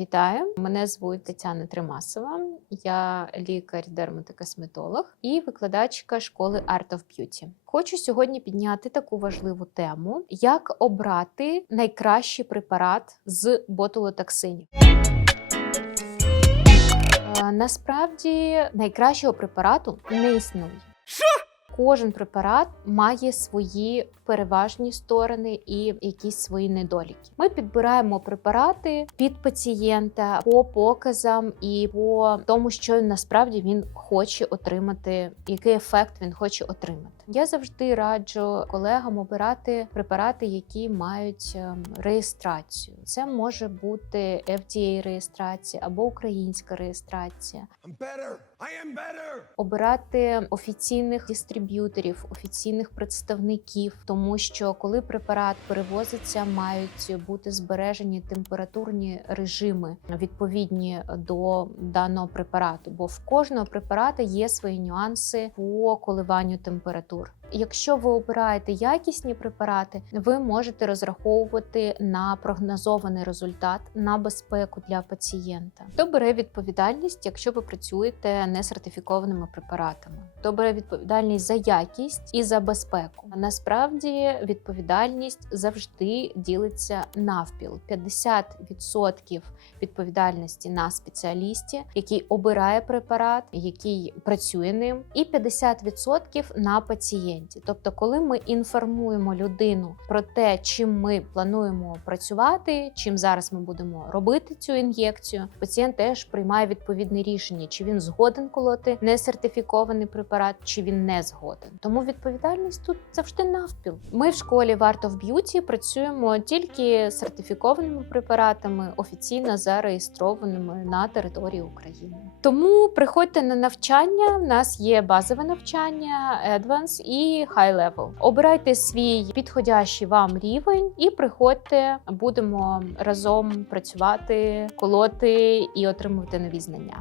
Вітаю, мене звуть Тетяна Тримасова. Я лікар-дерматокосметолог і викладачка школи Art of Beauty. Хочу сьогодні підняти таку важливу тему: як обрати найкращий препарат з ботулотоксинів. Насправді найкращого препарату не існує. Кожен препарат має свої переважні сторони і якісь свої недоліки. Ми підбираємо препарати під пацієнта по показам і по тому, що насправді він хоче отримати, який ефект він хоче отримати. Я завжди раджу колегам обирати препарати, які мають ем, реєстрацію. Це може бути FDA реєстрація або українська реєстрація I'm better. I am better. обирати офіційних дистриб'юторів, офіційних представників, тому що коли препарат перевозиться, мають бути збережені температурні режими відповідні до даного препарату. Бо в кожного препарата є свої нюанси по коливанню Tur. Якщо ви обираєте якісні препарати, ви можете розраховувати на прогнозований результат на безпеку для пацієнта. Хто бере відповідальність, якщо ви працюєте несертифікованими препаратами? Хто бере відповідальність за якість і за безпеку? Насправді відповідальність завжди ділиться навпіл: 50% відповідальності на спеціалісті, який обирає препарат, який працює ним, і 50% на пацієнті. Тобто, коли ми інформуємо людину про те, чим ми плануємо працювати, чим зараз ми будемо робити цю ін'єкцію, пацієнт теж приймає відповідне рішення, чи він згоден колоти несертифікований препарат, чи він не згоден. Тому відповідальність тут завжди навпіл. Ми в школі в Art of Beauty працюємо тільки сертифікованими препаратами, офіційно зареєстрованими на території України. Тому приходьте на навчання. У нас є базове навчання, Advanced і High Level. Обирайте свій підходящий вам рівень і приходьте, будемо разом працювати, колоти і отримувати нові знання.